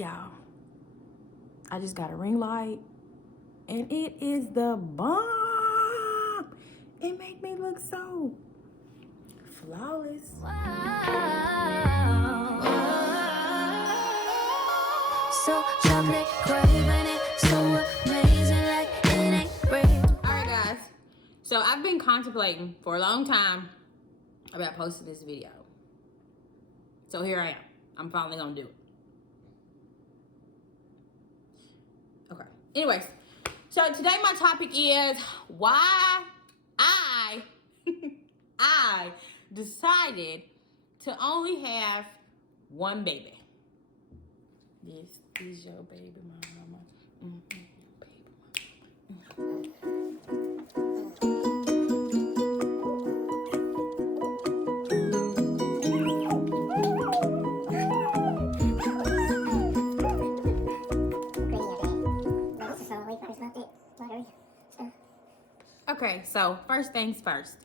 Y'all, I just got a ring light and it is the bomb. It make me look so flawless. So chocolate craving it, so amazing, like it ain't real. Alright guys, so I've been contemplating for a long time about posting this video. So here I am. I'm finally gonna do it. Okay. Anyways, so today my topic is why I I decided to only have one baby. This is your baby mama. Baby mama. Okay, so first things first.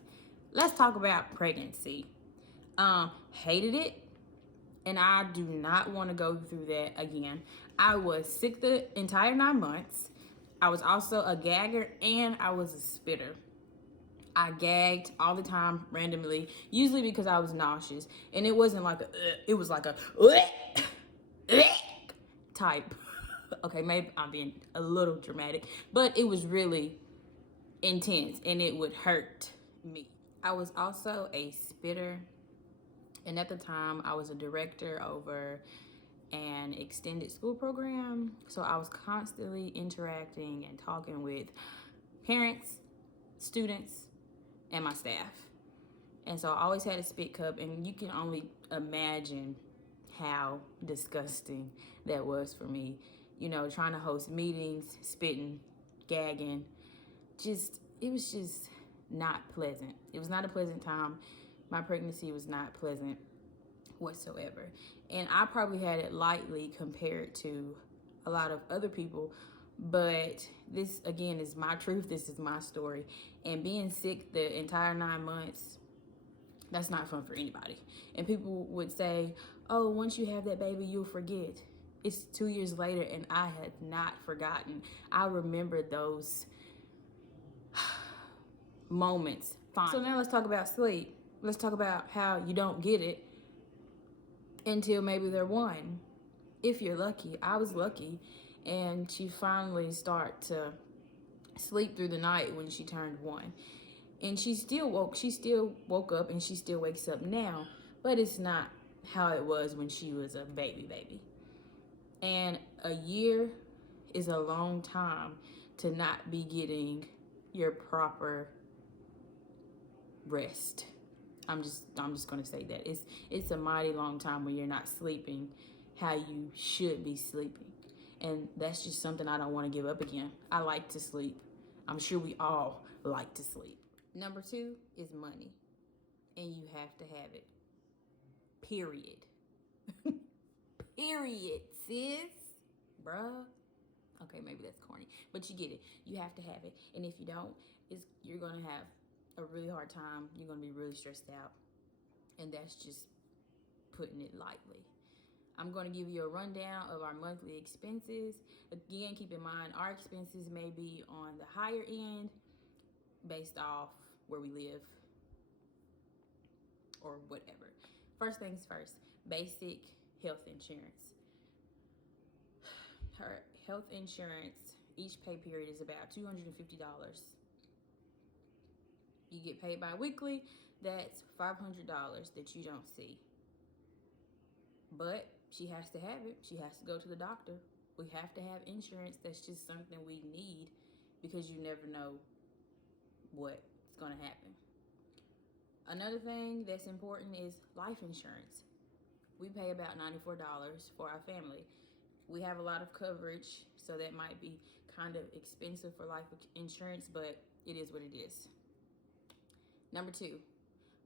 Let's talk about pregnancy. Hated it, and I do not want to go through that again. I was sick the entire 9 months. I was also a gagger and I was a spitter. I gagged all the time randomly, usually because I was nauseous, and it wasn't like it was like a type. Okay, maybe I'm being a little dramatic, but it was really intense and it would hurt me. I was also a spitter, and at the time I was a director over an extended school program, so I was constantly interacting and talking with parents, students, and my staff. And so I always had a spit cup, and you can only imagine how disgusting that was for me. You know, trying to host meetings, spitting, gagging, it was just not pleasant. It was not a pleasant time. My pregnancy was not pleasant whatsoever. And I probably had it lightly compared to a lot of other people, but this again is my truth. This is my story. And being sick the entire 9 months, that's not fun for anybody. And people would say, oh, once you have that baby, you'll forget. It's 2 years later and I had not forgotten. I remember those moments. Fine. So now let's talk about sleep. Let's talk about how you don't get it until maybe they're 1. If you're lucky. I was lucky, and she finally started to sleep through the night when she turned 1. And she still woke up, and she still wakes up now, but it's not how it was when she was a baby. And a year is a long time to not be getting your proper rest. I'm just gonna say that it's a mighty long time when you're not sleeping how you should be sleeping, and that's just something I don't want to give up again. I like to sleep. I'm sure we all like to sleep. Number 2 is money, and you have to have it. Period. Period, sis, bruh. Okay, maybe that's corny, but you get it. You have to have it, and if you don't, you're gonna have a really hard time. You're gonna be really stressed out, and that's just putting it lightly. I'm going to give you a rundown of our monthly expenses. Again, keep in mind our expenses may be on the higher end based off where we live or whatever. First things first, basic health insurance. Her health insurance, each pay period is about $250. You get paid bi-weekly, that's $500 that you don't see. But she has to have it. She has to go to the doctor. We have to have insurance. That's just something we need because you never know what's going to happen. Another thing that's important is life insurance. We pay about $94 for our family. We have a lot of coverage, so that might be kind of expensive for life insurance, but it is what it is. Number 2,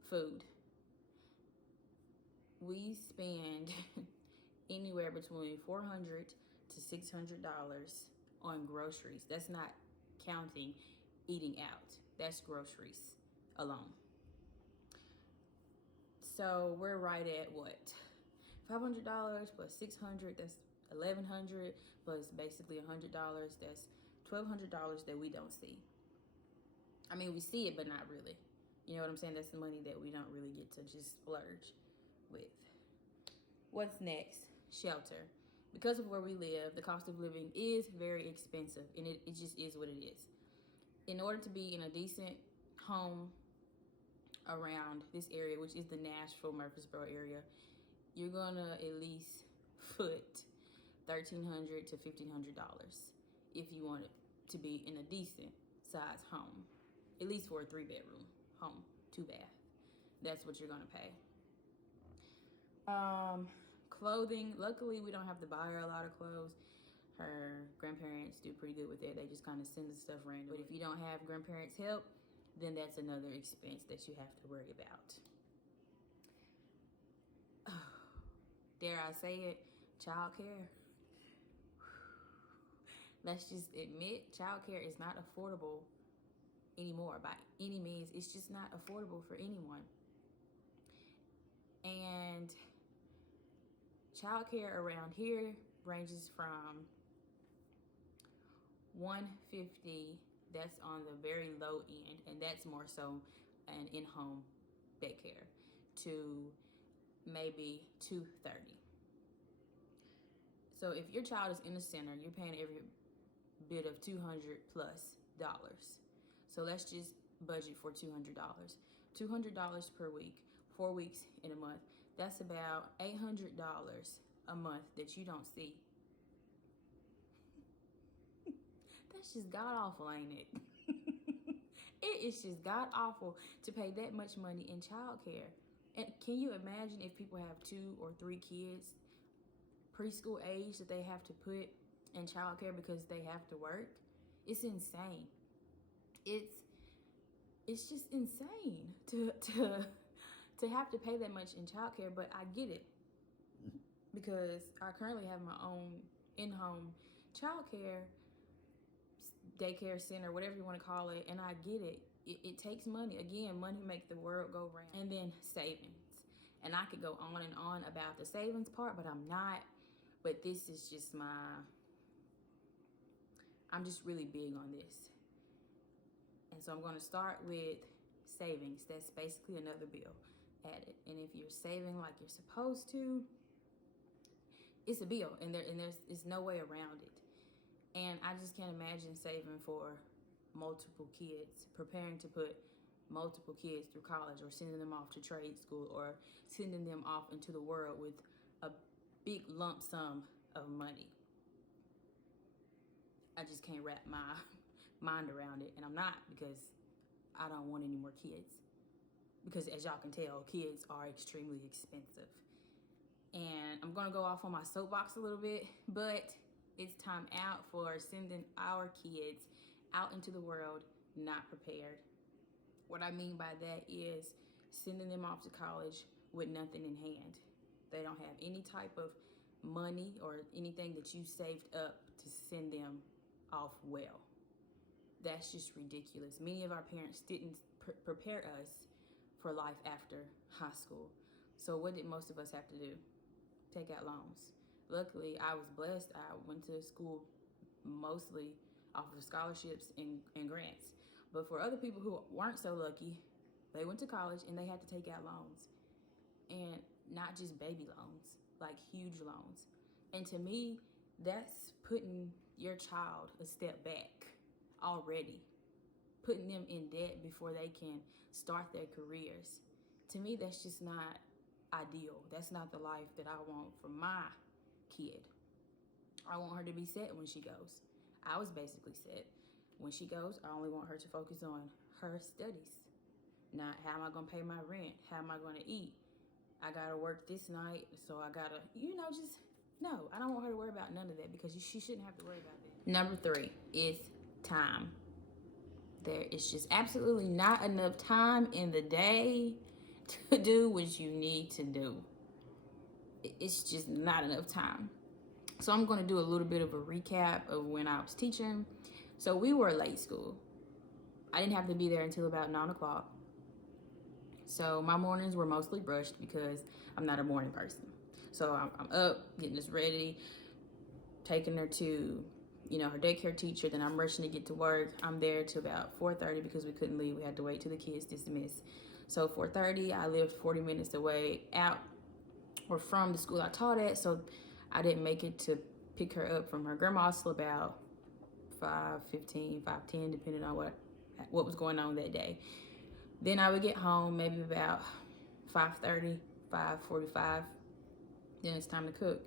food. We spend anywhere between $400 to $600 on groceries. That's not counting eating out. That's groceries alone. So we're right at what? $500 plus $600, that's $1,100 plus basically $100. That's $1,200 that we don't see. I mean, we see it, but not really. You know what I'm saying? That's the money that we don't really get to just splurge with. What's next? Shelter. Because of where we live, the cost of living is very expensive, and it just is what it is. In order to be in a decent home around this area, which is the Nashville, Murfreesboro area, you're gonna at least foot $1,300 to $1,500 if you want it to be in a decent size home, at least for a 3-bedroom home, 2 bath. That's what you're gonna pay. Clothing, luckily we don't have to buy her a lot of clothes. Her grandparents do pretty good with it. They just kind of send the stuff random. But if you don't have grandparents' help, then that's another expense that you have to worry about. Dare I say it, childcare. Let's just admit, childcare is not affordable anymore by any means. It's just not affordable for anyone. And childcare around here ranges from $150, that's on the very low end, and that's more so an in-home daycare, to maybe $230. So if your child is in the center, you're paying every bit of $200 plus dollars. So let's just budget for $200. $200 per week, 4 weeks in a month. That's about $800 a month that you don't see. That's just god awful, ain't it? It is just god awful to pay that much money in childcare. And can you imagine if people have 2 or 3 kids, preschool age, that they have to put in childcare because they have to work? It's insane. It's just insane to have to pay that much in childcare, but I get it because I currently have my own in-home childcare, daycare center, whatever you want to call it, and I get it. It takes money. Again, money makes the world go round. And then savings. And I could go on and on about the savings part, but I'm not. But this is just I'm just really big on this. And so I'm going to start with savings. That's basically another bill added. And if you're saving like you're supposed to, it's a bill, and there's no way around it. And I just can't imagine saving for multiple kids, preparing to put multiple kids through college, or sending them off to trade school, or sending them off into the world with a big lump sum of money. I just can't wrap my mind around it, and I'm not, because I don't want any more kids. Because as y'all can tell, kids are extremely expensive. And I'm gonna go off on my soapbox a little bit, but it's time out for sending our kids out into the world not prepared. What I mean by that is sending them off to college with nothing in hand. They don't have any type of money or anything that you saved up to send them off well. That's just ridiculous. Many of our parents didn't prepare us for life after high school. So what did most of us have to do? Take out loans. Luckily, I was blessed. I went to school mostly off of scholarships and grants. But for other people who weren't so lucky, they went to college and they had to take out loans. And not just baby loans, like huge loans. And to me, that's putting your child a step back already. Putting them in debt before they can start their careers. To me, that's just not ideal. That's not the life that I want for my kid. I want her to be set when she goes. I was basically set. When she goes, I only want her to focus on her studies. Not how am I gonna pay my rent? How am I gonna eat? I gotta work this night, so I gotta, no, I don't want her to worry about none of that, because she shouldn't have to worry about that. Number 3 is time. There is just absolutely not enough time in the day to do what you need to do. It's just not enough time. So I'm going to do a little bit of a recap of when I was teaching. So we were late school. I didn't have to be there until about 9 o'clock. So my mornings were mostly brushed because I'm not a morning person. So I'm up, getting this ready, taking her to, her daycare teacher. Then I'm rushing to get to work. I'm there till about 4:30 because we couldn't leave. We had to wait till the kids dismiss. So 4:30, I lived 40 minutes away out or from the school I taught at. So I didn't make it to pick her up from her grandma's till about 5:15, 5:10, depending on what was going on that day. Then I would get home maybe about 5:30, 5:45. Then it's time to cook.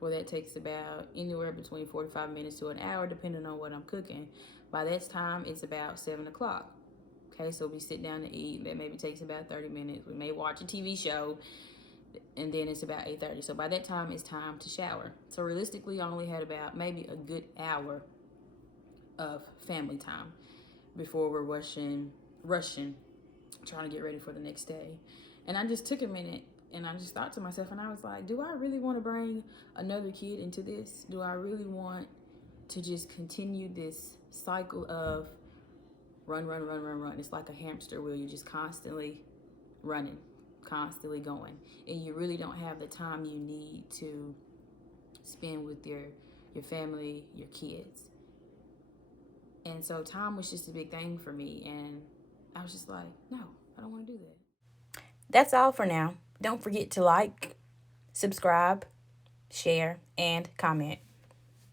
Well, that takes about anywhere between 45 minutes to an hour, depending on what I'm cooking. By that time, it's about 7 o'clock. Okay, so we sit down to eat. That maybe takes about 30 minutes. We may watch a TV show, and then it's about 8:30. So by that time, it's time to shower. So realistically, I only had about maybe a good hour of family time before we're rushing, trying to get ready for the next day. And I just took a minute and I just thought to myself, and I was like, do I really want to bring another kid into this? Do I really want to just continue this cycle of run? It's like a hamster wheel. You're just constantly running, constantly going, and you really don't have the time you need to spend with your family, your kids. And so time was just a big thing for me, and I was just like, no, I don't want to do that. That's all for now. Don't forget to like, subscribe, share, and comment.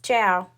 Ciao.